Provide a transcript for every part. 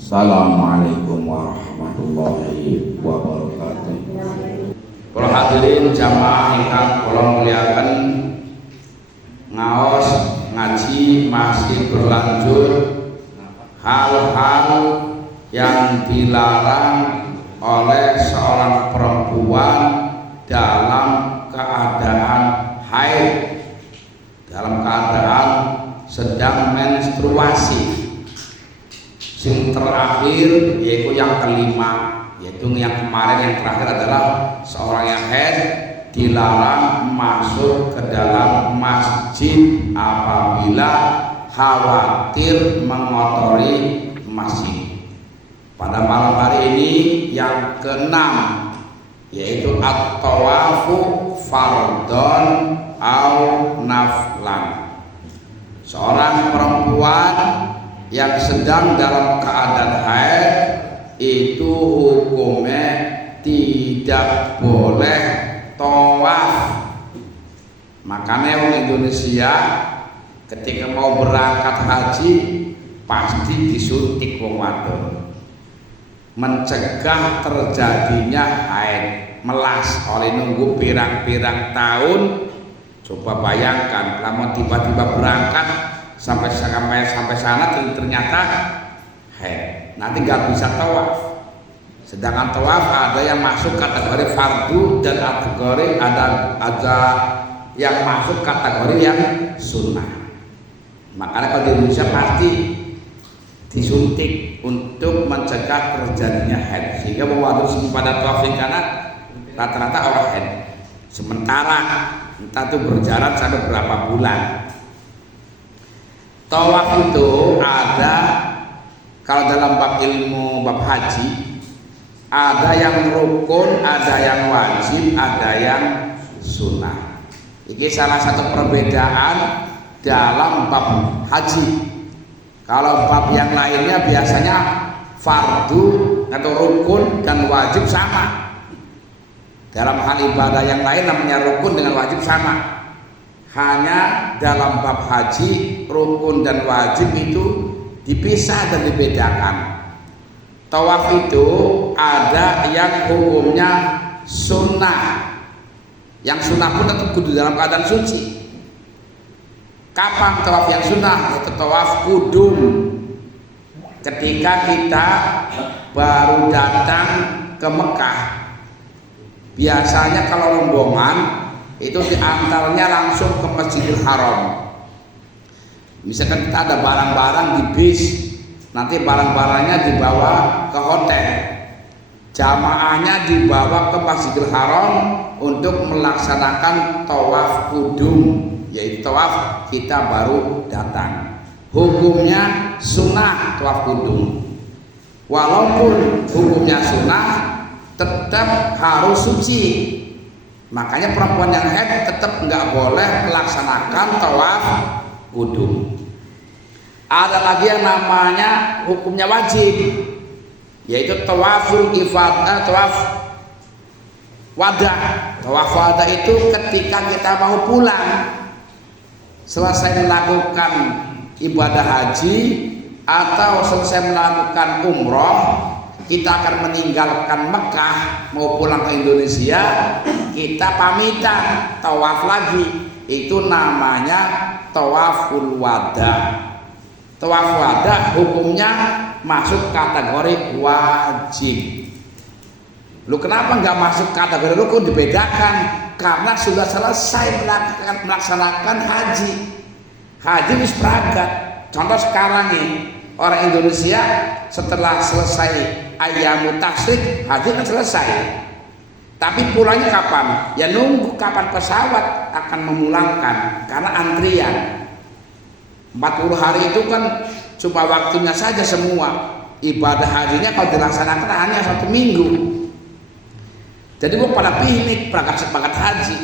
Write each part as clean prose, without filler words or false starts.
Assalamualaikum warahmatullahi wabarakatuh. Para hadirin jamaah ingkang kula muliaken, ngaos ngaji masih berlanjut hal-hal yang dilarang oleh seorang perempuan dalam keadaan haid, dalam keadaan sedang menstruasi. Yang terakhir yaitu yang kelima, yaitu yang kemarin yang terakhir adalah seorang yang haid dilarang masuk ke dalam masjid apabila khawatir mengotori masjid. Pada malam hari ini yang keenam yaitu at-tawafu fardhon au naflan. Seorang perempuan yang sedang dalam keadaan haid itu hukumnya tidak boleh tawaf. Makanya orang Indonesia ketika mau berangkat haji pasti disuntik wong wadon, mencegah terjadinya haid melas oleh nunggu pirang-pirang tahun. Coba bayangkan kalau tiba-tiba berangkat sampai sana ternyata haid, nanti nggak bisa tawaf. Sedangkan tawaf ada yang masuk kategori fardu dan ada yang masuk kategori yang sunnah. Makanya kalau di Indonesia pasti disuntik untuk mencegah terjadinya haid, sehingga waktu pada tawaf karena rata-rata orang haid. Sementara entah itu berjalan sampai berapa bulan. Tawaf itu ada, kalau dalam bab ilmu bab haji ada yang rukun, ada yang wajib, ada yang sunnah. Ini salah satu perbedaan dalam bab haji. Kalau bab yang lainnya biasanya fardu atau rukun dan wajib sama. Dalam hal ibadah yang lain namanya rukun dengan wajib sama. Hanya dalam bab haji rukun dan wajib itu dipisah dan dibedakan. Tawaf itu ada yang hukumnya sunnah, yang sunnah pun tetap kudu dalam keadaan suci. Kapan tawaf yang sunnah? Yaitu tawaf kudum, ketika kita baru datang ke Mekah. Biasanya kalau rombongan itu diantaranya langsung ke Masjidil Haram. Misalkan kita ada barang-barang di bis, nanti barang-barangnya dibawa ke hotel, jamaahnya dibawa ke Masjidil Haram untuk melaksanakan tawaf kudum, yaitu tawaf kita baru datang. Hukumnya sunnah tawaf kudum. Walaupun hukumnya sunnah, tetap harus suci. Makanya perempuan yang haid tetap nggak boleh melaksanakan tawaf kudum. Ada lagi yang namanya hukumnya wajib, yaitu tawaful ifadah, tawaf wada. Tawaf wada itu ketika kita mau pulang selesai melakukan ibadah haji atau selesai melakukan umroh, kita akan meninggalkan Mekah mau pulang ke Indonesia, kita pamitan tawaf lagi. Itu namanya tawaful wada. Tawaf wada hukumnya masuk kategori wajib. Lu kenapa nggak masuk kategori rukun? Dibedakan karena sudah selesai melaksanakan haji. Haji wis berangkat. Contoh sekarang nih, orang Indonesia setelah selesai ayyamut tasyrik, haji kan selesai. Tapi pulangnya kapan? Ya nunggu kapan pesawat akan memulangkan, karena antrian 40 hari itu kan cuma waktunya saja semua. Ibadah hajinya kalau dilaksanakan hanya 1 minggu. Jadi gua pada piknik berangkat semangat haji.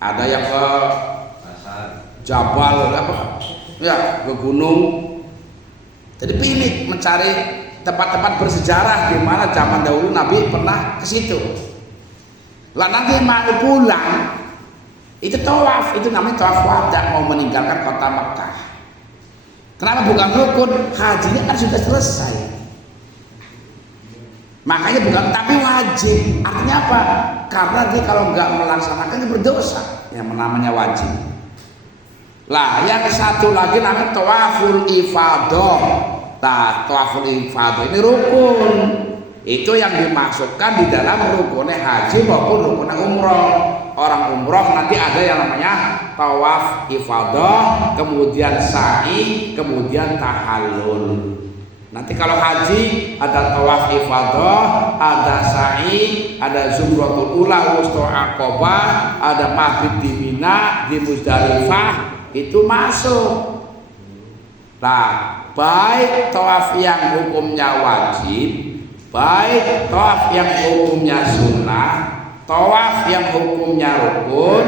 Ada yang ke Jabal apa? Ya, ke gunung. Jadi piknik mencari tempat-tempat bersejarah di mana zaman dahulu Nabi pernah ke situ. Lah nanti mau pulang itu tawaf, itu namanya tawaf wada, mau meninggalkan kota Mekah. Kenapa bukan rukun? Hajinya kan sudah selesai. Makanya bukan, tapi wajib. Artinya apa? Karena dia kalau nggak melaksanakan dia berdosa. Yang namanya wajib. Lah, yang satu lagi namanya tawaful ifadah. Nah, tawaful ifadah ini rukun. Itu yang dimasukkan di dalam rukunnya haji maupun rukunnya umroh. Orang umroh nanti ada yang namanya tawaf ifadah, kemudian sa'i, kemudian tahallul. Nanti kalau haji ada tawaf ifadah, ada sa'i, ada zumratul ula, wusta aqabah, ada maghrib di Mina, di Muzdalifah, itu masuk. Nah, baik tawaf yang hukumnya wajib, baik tawaf yang hukumnya sunnah, tawaf yang hukumnya rukun,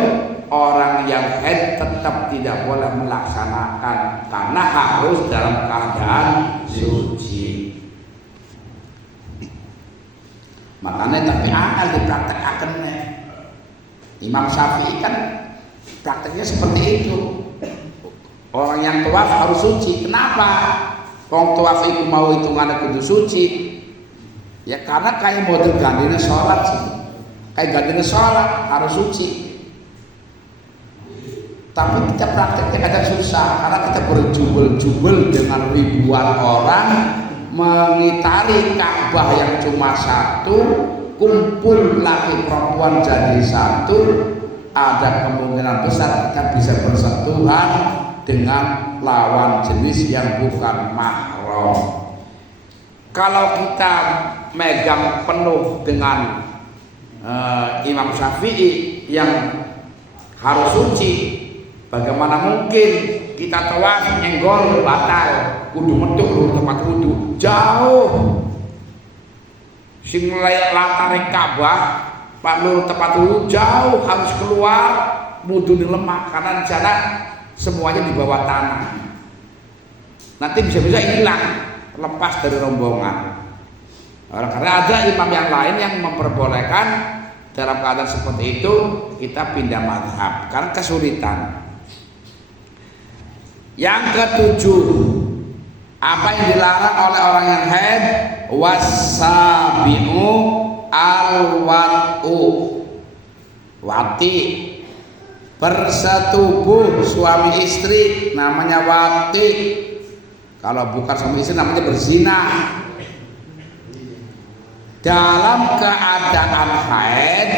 orang yang haid tetap tidak boleh melaksanakan karena harus dalam keadaan suci. Makanya tapi akal dipraktekkan. Imam Syafi'i kan prakteknya seperti itu. Orang yang tawaf harus suci. Kenapa? Kalau tawaf itu mau hitungannya kudu suci. Ya karena kayak model gantinya sholat sih. Kayak gantinya sholat harus suci. Tapi kita prakteknya kadang susah karena kita berjubel-jubel dengan ribuan orang mengitari Ka'bah yang cuma satu, kumpul laki perempuan jadi satu, ada kemungkinan besar kita bisa bersentuhan dengan lawan jenis yang bukan mahram. Kalau kita megang penuh dengan Imam Syafi'i yang harus suci, bagaimana mungkin kita tawaf nyenggol batal, kudu metu tempat wudu jauh, sing latare Ka'bah perlu tempat wudu jauh, harus keluar wudu di lemah karena di sana semuanya di bawah tanah. Nanti bisa-bisa hilang, lepas dari rombongan. Karena ada imam yang lain yang memperbolehkan dalam keadaan seperti itu kita pindah mazhab karena kesulitan. Yang ketujuh, apa yang dilarang oleh orang yang haid? Wasabi'u al-wat'u, wati, bersetubuh suami istri namanya wati. Kalau bukan suami istri namanya berzina. Dalam keadaan haid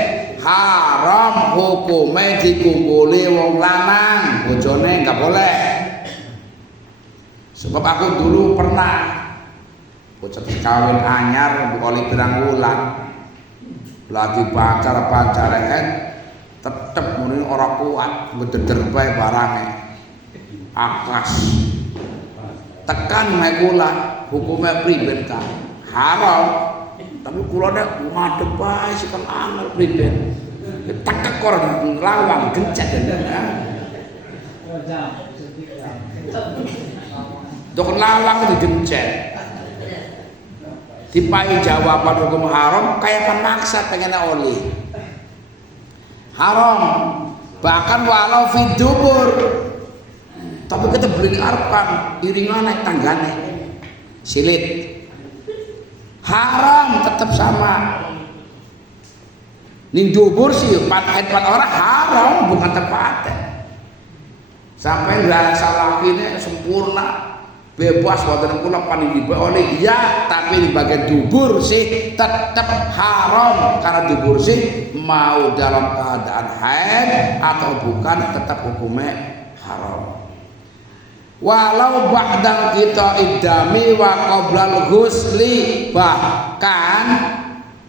haram hukumnya dikumpuli wong lanang, bojone nggak boleh. Sebab aku dulu pernah bocah kawin anyar oleh pirang wulan lagi pacar haid tetep muni ora kuat ngededer bae barange akas tekan mekula hukumnya priben kan haram. Tapi kula nek ngadep bae sikon angel priben. Tekek kor lawang gencet ya. Dok lawang digencet. Dipai jawaban hukum haram kayak pemaksa pengen oli. Haram. Bahkan walau fidubur. Tapi kita beli arpan iringan naik tanggane. Silit. Haram tetap sama. Ning dubur sih empat orang haram bukan tepat. Sampai nggak salah ini sempurna bebas wonten kula paninggiba oleh ya, tapi di bagian dubur sih tetap haram karena dubur sih mau dalam keadaan haid atau bukan tetap hukumnya haram. Walau ba'dal kita idami wa qoblal ghusli, bahkan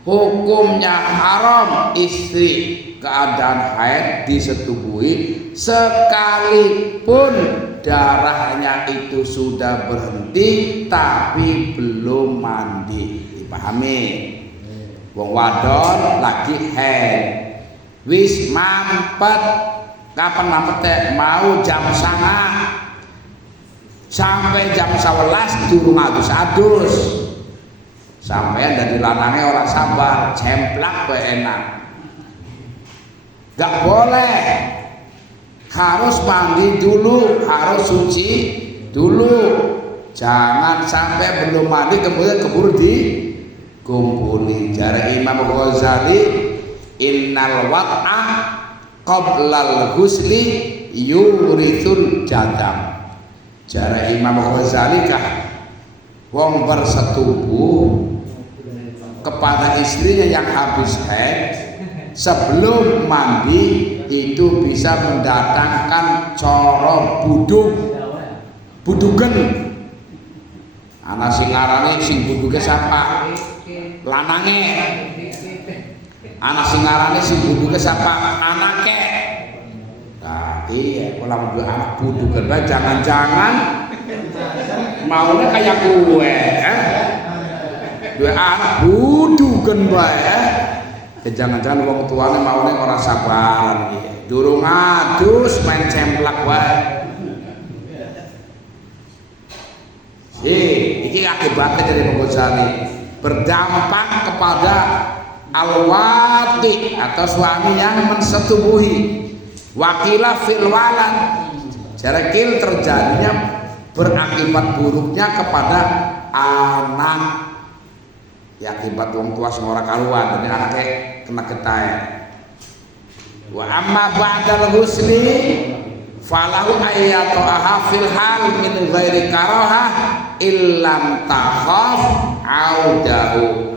hukumnya haram istri keadaan haid disetubuhi sekalipun darahnya itu sudah berhenti tapi belum mandi. Dipahami? Wong wadon lagi haid wis mampet, kapan mampet? Mau jam 09.00 sampai jam 11 durung adus-adus. Sampai dari lanangnya orang sabar, cemplak ke enak. Gak boleh, harus mandi dulu, harus suci dulu, jangan sampai belum mandi kemudian keburu dikumpuli. Jare Imam Ghazali, innal wat'ah qoblal ghusli yurithul jadam. Jare Imam Ghazali kah wong bersetubuh kepada istrinya yang habis haid sebelum mandi itu bisa mendatangkan coro budugen. Ana sing ngarane sing buduge sapa? Lanange. Ana sing ngarane sing buduge sapa? Anake. Nah, iya kalau dua anak budugen bae jangan-jangan maunya kayak gue, dua anak budugen bae, jangan-jangan wong tuane maunya ora sabaran iki. Durung adus main cemplak wae. Iki akibatnya dari Imam Ghazali berdampak kepada al-wati atau suami yang mensetubuhi. Wakila fil walad, jarakil terjadinya berakibat buruknya kepada anak. Ya akibat wong tua semua karuan, jadi anaknya kena getah. Wa amma ba'dal ghusli falahu ayyataha fil hal min ghairi karahah illam takhaf audahu.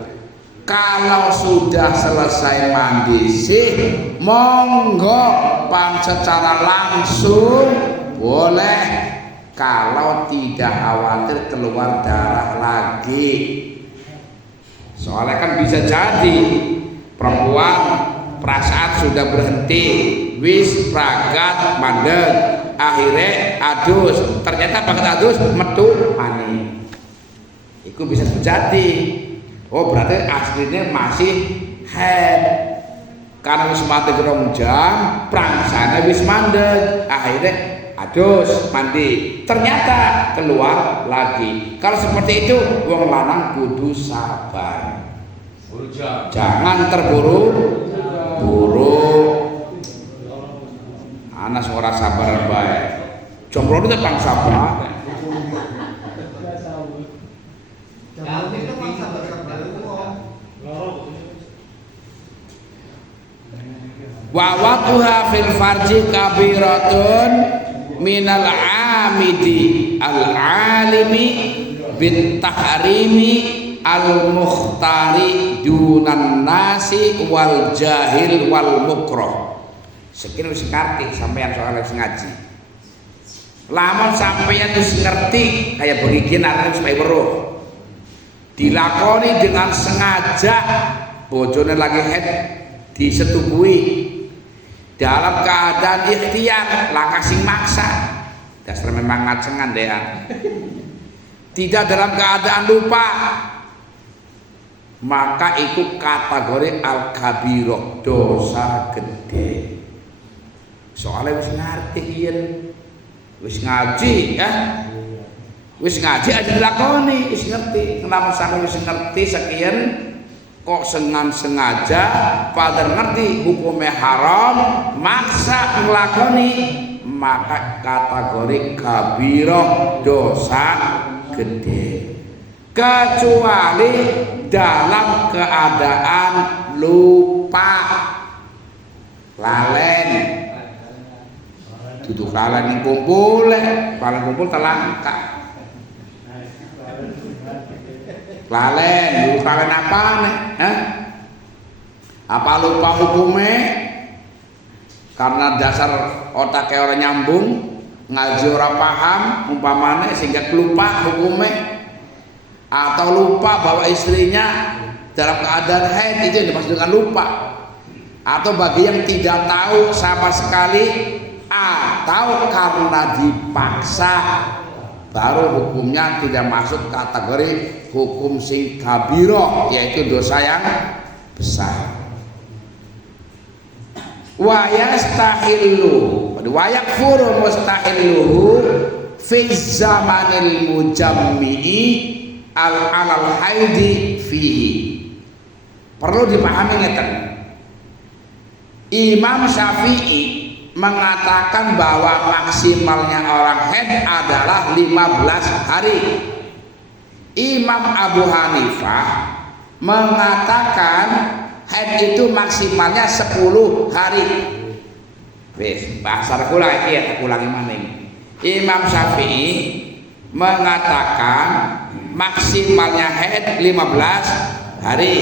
Kalau sudah selesai mandi sih monggo pan secara langsung boleh, kalau tidak khawatir keluar darah lagi. Soalnya kan bisa jadi perempuan perasaan sudah berhenti, wis pragat mandeg, akhirnya adus, ternyata bakat adus metu mani. Itu bisa terjadi. Oh berarti aslinya masih haid. Karena wis mati gerong jam, prangsane wis mandeg, akhirnya adus mandi, ternyata keluar lagi. Kalau seperti itu wong lanang kudu sabar, jangan terburu-buru. Anas ora sabar bae, jomblo itu bang sabar. Wa waqtuha fil farji kabiratun minal amidi al alimi bin tahrimi al mukhtari dunan nasi wal jahil wal mukroh. Sekian wis ngerti sampeyan soal ngaji. Lamun sampeyan wis ngerti kayak begini nanti supaya weruh. Dilakoni dengan sengaja, bojone lagi head disetubuhi dalam keadaan ikhtiar, langkah sing maksa, dasar memang ngacengan deh. Tidak dalam keadaan lupa, maka itu kategori al-kabiroh, dosa gede. Soalnya wis ngerti yen, wis ngaji ya, wis ngaji aja dilakoni, wis ngerti. Kenapa sampai wis ngerti sekian kok sengaja padahal ngerti hukumnya haram maksa ngelakoni, maka kategori kabiroh, dosa gede, kecuali dalam keadaan lupa, lalen. Duduk lalen yang kumpul, lalen kumpul telangka. Lalen, dulu lalen apa nih? Apa lupa hukumnya? Karena dasar otaknya orang nyambung, ngaji orang paham, umpamanya sehingga lupa hukumnya, atau lupa bahwa istrinya dalam keadaan haid, itu yang dimaksud dengan lupa. Atau bagi yang tidak tahu sama sekali, atau karena dipaksa, baru hukumnya tidak masuk kategori hukum sing kabiro, yaitu dosa yang besar. Wa yastahillu wa yakfuru mustahilluhu fi zamanil mujammi'i al-alal haidi fihi. Perlu dipahami ngeten, Imam Syafi'i mengatakan bahwa maksimalnya orang haid adalah 15 hari. Imam Abu Hanifah mengatakan haid itu maksimalnya 10 hari. Wes, bahasa kula iki ya tak ulangi maning. Imam Syafi'i mengatakan maksimalnya haid 15 hari.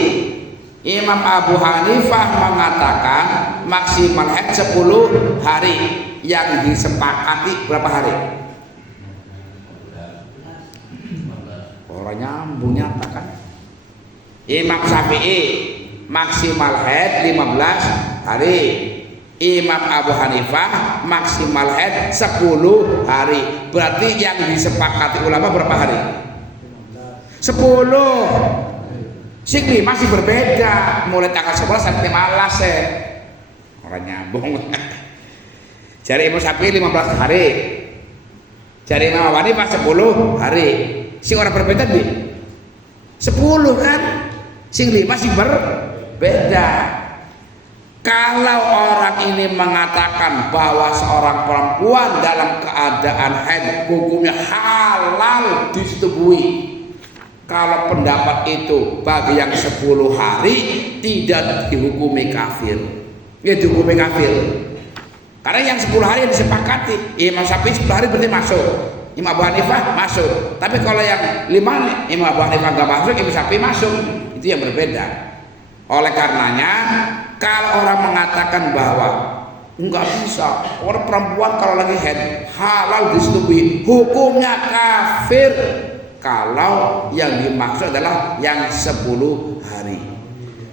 Imam Abu Hanifah mengatakan maksimal haid 10 hari. Yang disepakati berapa hari? Orang nyambung nyatakan. Imam Syafi'i maksimal haid 15 hari. Imam Abu Hanifah maksimal haid 10 hari. Berarti yang disepakati ulama berapa hari? 10. Sing masih berbeda, mulai tanggal 11 sampai 15 ya. Orang nyambung. Jari Imam Syafi'i 15 hari. Jari Imam Abu Hanifah 10 hari. Sing orang berbeda di 10 kan? Sing masih berbeda. Kalau orang ini mengatakan bahwa seorang perempuan dalam keadaan haid hukumnya halal disetubui, kalau pendapat itu bagi yang 10 hari tidak dihukumi kafir, ya dihukumi kafir. Karena yang 10 hari yang disepakati, Imam Syafi'i 10 hari berarti masuk, Imam Abu Hanifah masuk. Tapi kalau yang 5 Imam Abu Hanifah nggak masuk, Imam Syafi'i masuk, itu yang berbeda. Oleh karenanya kalau orang mengatakan bahwa enggak bisa, orang perempuan kalau lagi haid halal disetubui, hukumnya kafir kalau yang dimaksud adalah yang 10 hari.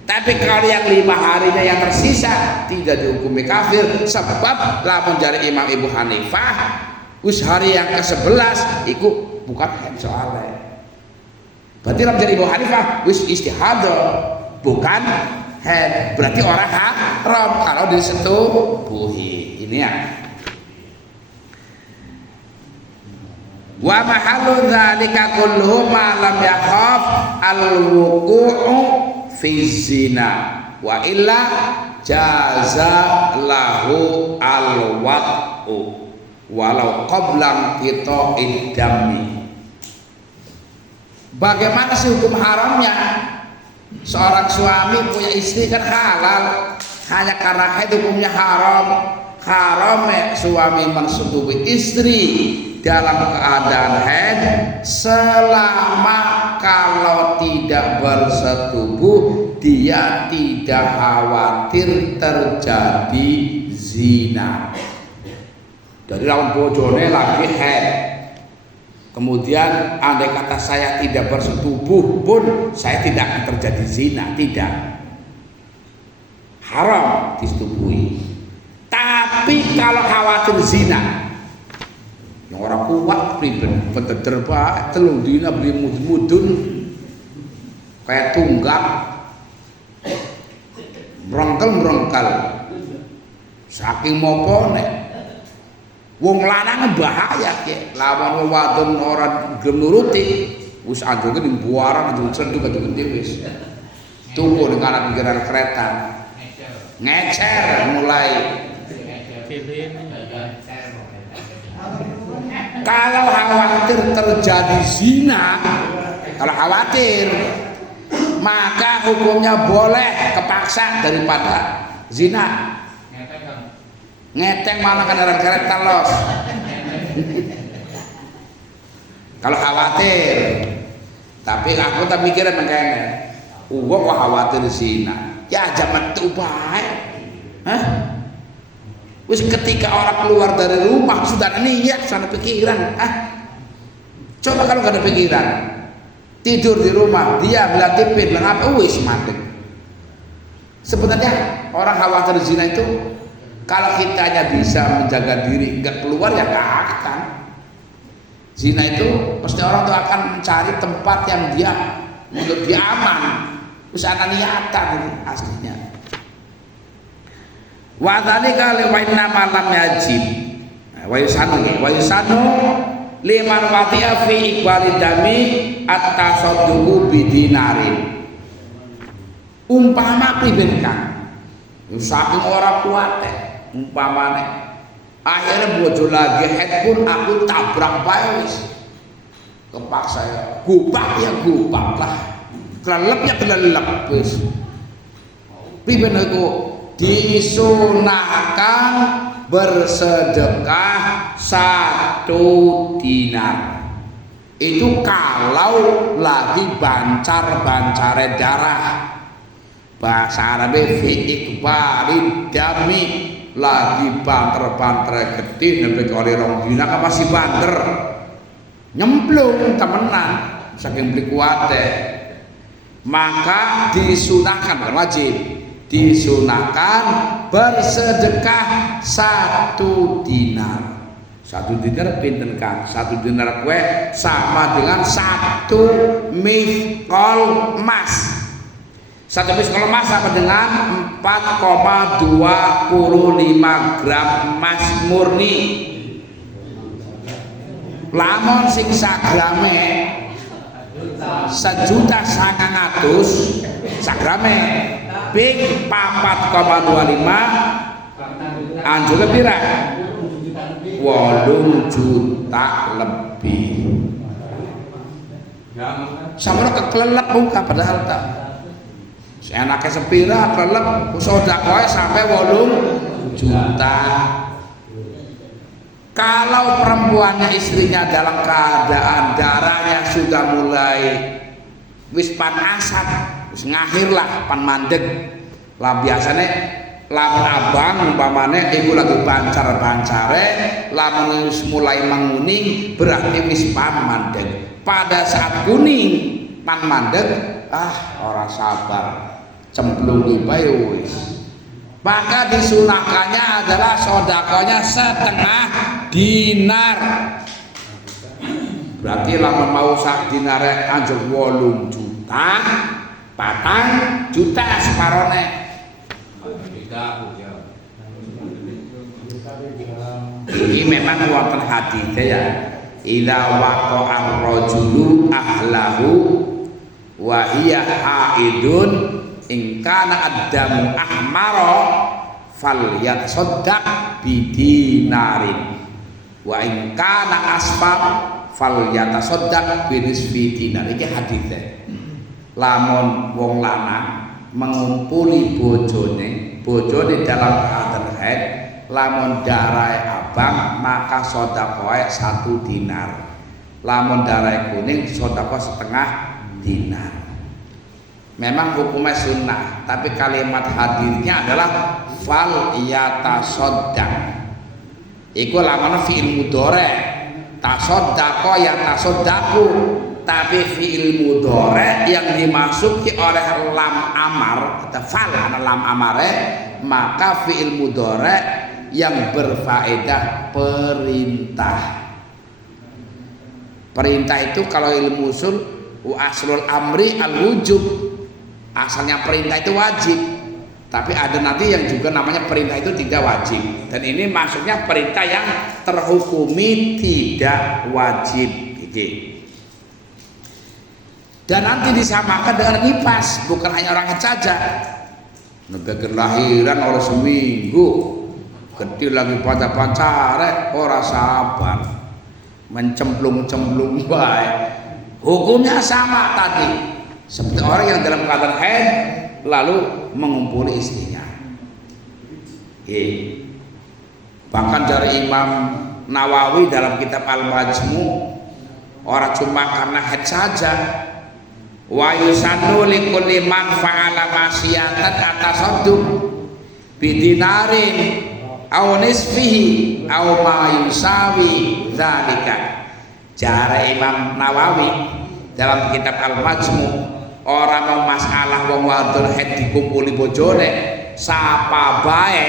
Tapi kalau yang 5 harinya yang tersisa tidak dihukumi kafir, sebab lamun jari Imam Ibu Hanifah us hari yang ke-11 itu bukan haid soalnya. Berarti lamun jari Ibu Hanifah us istihadah bukan haid, berarti orang haram kalau disetubuhi. Ini ya. Wa mahallu dzalika kulluhu ma lam yakhaf al-wuqu'u fi zina wa illa jaza lahu al-wat'u walau qabla qita'id dami. Bagaimana sih hukum haramnya? Seorang suami punya istri kan halal, hanya karena haid hukumnya haram. Haram suami mensetubui istri dalam keadaan haid selama kalau tidak bersetubuh dia tidak khawatir terjadi zina. Dari lawan bojone lagi haid, kemudian andai kata saya tidak bersetubuh pun saya tidak akan terjadi zina, tidak, haram disetubui. Tapi kalau khawatir zina, yang orang kuat pribadi penteder pak telung dina beli mudun kayak tunggak merengkel saking mopone. Wong lanang bahaya ke, lawan wadon orang genuruti, us ajoge di buaran itu cenduk aja wis. Tunggu dengan pikiran kereta, ngecer mulai. Kalau khawatir terjadi zina, kalau khawatir, maka hukumnya boleh kepaksa daripada zina. Ngeteng malah kendaraan kereta los. Kalau khawatir, tapi aku tak mikirin makanya. Kok khawatir zina? Ya jaman itu baik. Hah? Wis ketika orang keluar dari rumah sudah niat sana pikiran. Coba kalau nggak ada pikiran, tidur di rumah, dia bilang tipin, bilang apa? Wis mati. Sebenarnya orang khawatir zina itu, kalau kita hanya bisa menjaga diri nggak keluar ya nggak akan. Zina itu pasti orang tuh akan mencari tempat yang dia menurut dia aman. Usaha niatan ini aslinya. Wa dzalika wa inna ma lam yajib. Wa yusanu liman wati'a fi iqbali dami at-tasadduqu bidinarin. Umpama pribadi kan saking ora kuat umpamane Akhirnya bojo lagi head pun aku tabrak bae wis. Kepaksa ya, gubak ya gubak lah. Kelelep ya kelelep wis. Priben iku disunahkan bersedekah 1 dinar. Itu kalau lagi bancar-bancare darah. Bahasa Arabnya fi ikbari dami, lagi banter-banter getih nembe kali rong dina kan masih banter. Nyemplung temenan saking beli kuate. Maka disunahkan, bukan wajib, disunahkan bersedekah 1 dinar. 1 dinar pinten Kang? 1 dinar kue sama dengan 1 mithqal emas. 1 mithqal emas sama dengan 4,25 gram emas murni. Lamun sing sagrame 1.900.000 sagrame ping 4,25 anjure pira? 8 juta lebih. Samono kekelelep buka padahal tak. Enake sepira kelelep sedekah sampai 8 juta. Kalau perempuannya istrinya dalam keadaan darahnya sudah mulai wis pan asat, wis ngakhir lah pan mandeg. Lah biasane lamun abang umpamane ibu lagi bancar-bancare, lamun wis mulai menguning berarti wis pan mandeg. Pada saat kuning pan mandeg, ora sabar cemplungi bae wis. Maka disunahkannya adalah sodakonya 1/2 dinar. Berarti lamun mau sak dinare anjur 8 juta, 4 juta separone. Ini memang wonten hadis ya. Idza waqa'a ar-rajulu ahlahu wa hiya haidun in kana ad-damu ahmara falyatasaddaq bidinarin wa in kana asfar falyatasaddaq binisfi dinar. Iki hadise. Lamun wong lanang mengumpuli bojone dalam keadaan haid, lamun darah abang maka sedekah 1 dinar. Lamun darah kuning sedekah 1/2 dinar. Memang hukumnya sunnah, tapi kalimat hadirnya adalah fal yatasaddaq. Iku lamana fi'il mudhari', tasaddaqa yatasaddaqu, tapi fi'il mudhari' yang dimasuki oleh lam amar, atau fal lam amare, maka fi'il mudhari' yang berfaedah perintah. Perintah itu kalau ilmu usul aslul amri al-wujub. Asalnya perintah itu wajib, tapi ada nanti yang juga namanya perintah itu tidak wajib, dan ini maksudnya perintah yang terhukumi tidak wajib gitu. Dan nanti disamakan dengan nifas, bukan hanya orang saja. Negara kelahiran oleh seminggu kecil lagi pada pancare ora sabar mencemplung baik, hukumnya sama tadi. Seperti orang yang dalam keadaan haid lalu mengumpuli istrinya. Bahkan dari Imam Nawawi dalam kitab Al-Majmu', orang cuma karena haid saja. Wa yusannu likulli man fa'ala masyatan atasadduq bidinarin aw nisfihi aw ma yusawi dzalika. Jare Imam Nawawi dalam kitab Al-Majmu', orang mau masalah wong wadon haid dikumpuli bojone sapa bae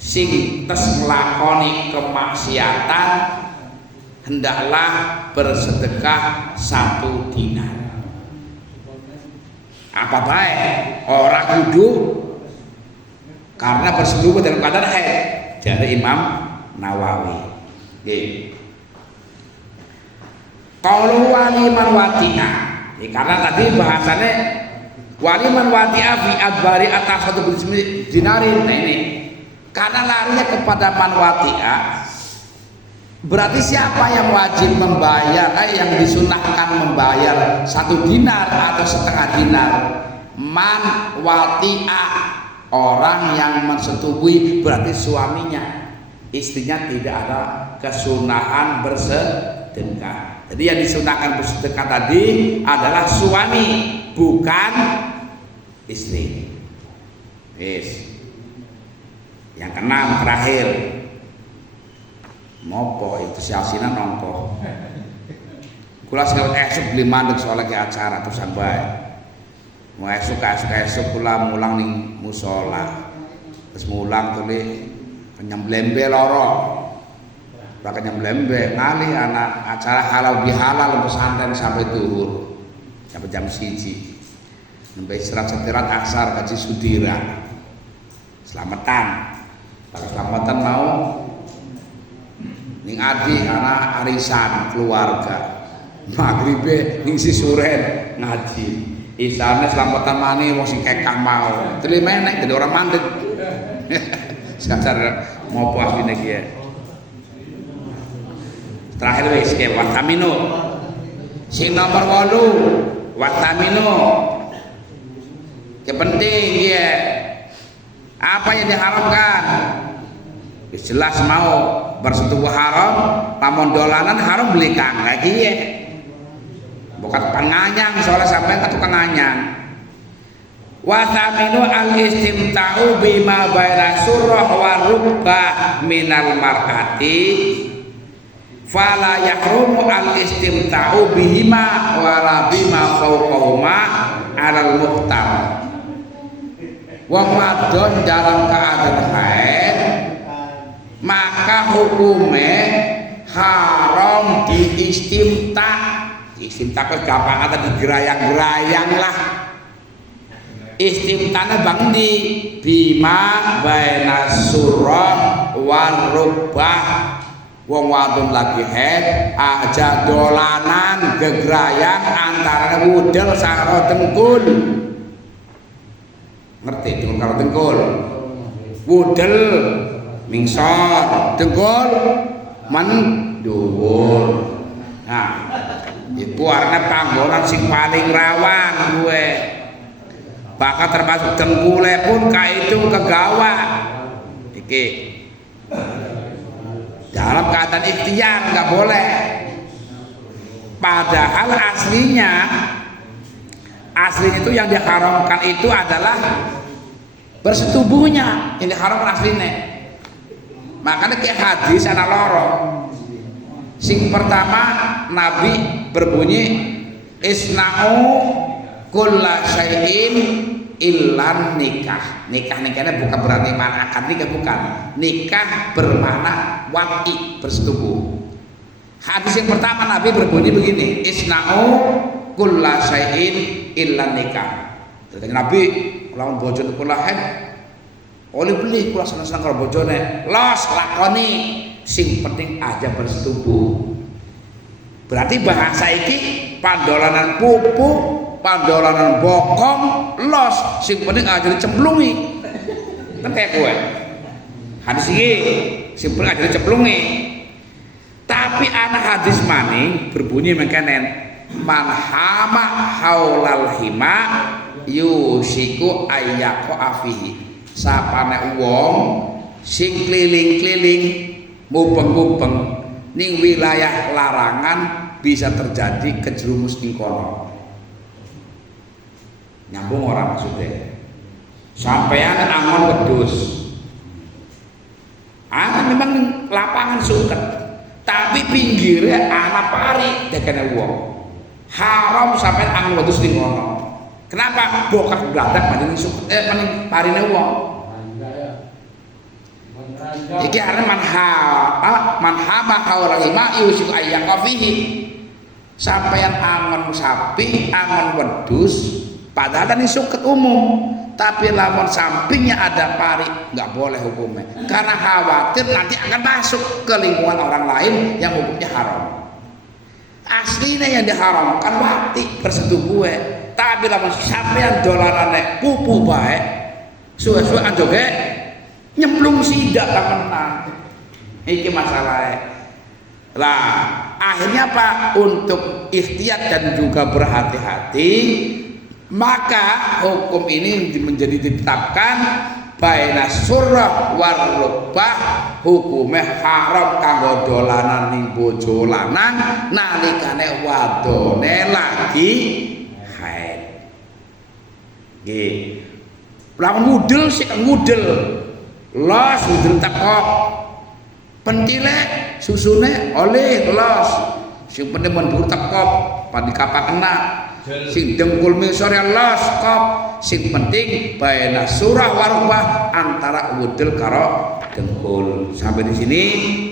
sing tes nglakoni kemaksiatan hendaklah bersedekah 1 dinar. Apa bae ora kudu karena berselingkuh dalam keadaan haid, dari Imam Nawawi. Nggih. Qaulu waliman wati'a, karena tadi bahasannya waliman wati'a fi adbari atas 1 dinarin. Nah ini Karena larinya kepada manwati'ah, berarti siapa yang wajib membayar, yang disunahkan membayar 1 dinar atau setengah dinar? Manwati'ah, orang yang mensetubui, berarti suaminya. Istrinya tidak ada kesunahan bersedekah. Jadi yang disunahkan bersedekah tadi adalah suami, bukan istri. Yes. Yang keenam terakhir, mopo itu si Asina nongko. Kula sekali esuk beli mandek soalnya ke acara terusan bae. Mau esuk kula mulang ning musola. Terus mulang tuh kenyam blembe loro. Lah kenyam blembe ngali anak acara halal bihalal pesantren sampai zuhur. Sampai jam 1. Sampai istirahat asar kaji sudira. Selamatan. Pas selamatan mau ning adi anak arisan keluarga. Maghribe ning sisuren ngaji. Isane selamatan mani wong sing kekah mau. Terima nek jadi orang mandek. Sadar mau puas dine ki. Terakhir wis ke watamino. Sing nomor 8 watamino. Yang penting ya apa yang diharamkan. Jelas mau bersetubuh haram, lamun dolanan haram beli kang lagi ya. Bukan penganyang soalnya sampai ke tukang anyang. Wataminu al-istimta'u bima baina surrah wa rukbah minal mar'ati fala yahrumu al-istimta'u bihima wala bima fawqahuma alal muhtar. Wong wadon dalam keadaan haid maka hukumnya haram diistimta. Istimta ke gampang atau digerayang-gerayang lah. Istimtanya bang di bima baina surah warubah. Wong wadon lagi haid aja dolanan gegerayang antara wudel saro dengkul. Ngerti dengkul karo dengkul? Wudel mingsor, dengkul mendhuwur. Nah, itu warna panggonan sing paling rawan gue. Bahkan termasuk dengkule pun itu kegawat. Iki dalam keadaan ikhtiar nggak boleh. Padahal aslinya itu yang diharamkan itu adalah bersetubuhnya. Ini haram aslinya. Makanya kayak hadis ana loro. Sing pertama Nabi berbunyi isna'u kulla syai'in illan nikah. Nikahnya bukan berarti mana akad nikah, bukan. Nikah bermakna wati, bersetubuh. Hadis yang pertama Nabi berbunyi begini, isna'u kulla syai'in illan nikah. Jadi Nabi lawan bojone kula haid oleh beli kula seneng-seneng karo bojone, los lakoni sing penting aja bersetubuh. Berarti bahasa iki pandolanan pupu, pandolanan bokong, los sing penting aja dicemplungi. Kan kayak gue. Hadis iki sing penting aja dicemplungi. Tapi anak hadis maning berbunyi mengkenen man hama haulal hima yusiku ayyaqo afihi. Sapane wong sing keliling-keliling mubeng-mubeng ning wilayah larangan bisa terjadi kejerumus ning kono. Nyambung orang maksudnya. Sampean angon wedhus. Memang lapangan suket, tapi pinggirnya anak pari dekane wong. Haram sampean angon wedhus ning kono. Kenapa? Bokak bladak maning suket maning parine wong. Iki arep manhama haula lima yusuk ayyaka fihi. Sampeyan angon sapi, angon wedhus, padahal ini suket umum. Tapi lamun sampingnya ada pari, nggak boleh hukumnya. Karena khawatir nanti akan masuk ke lingkungan orang lain yang hukumnya haram. Aslinya yang diharamkan wati bersetubuh. Tapi lamun sampeyan dolarane pupu bae, suwe-suwe anjoge nyemplung sidak teman. Iki masalahnya. Lah, akhirnya Pak, untuk ikhtiyat dan juga berhati-hati, maka hukum ini menjadi ditetapkan baina surah war rukbah, hukumnya haram kanggo dolanan ning bojo lanang nalikane wadone lagi haid. Nggih. Lamun mudel sik mudel. Los mudel tekok. Pentile susune oleh los. Sing penting mundur tekok, padi kapak kena. Sing dengkul misore los kop. Sing penting baina surah warubah antara wudel karo dengkul. Sampai di sini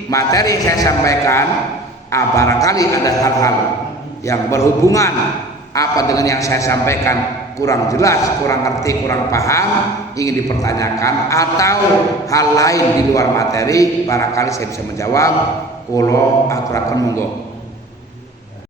materi saya sampaikan. Barangkali ada hal-hal yang berhubungan apa dengan yang saya sampaikan kurang jelas, kurang ngerti, kurang paham, ingin dipertanyakan atau hal lain di luar materi, barangkali saya bisa menjawab. Kulo aturaken monggo.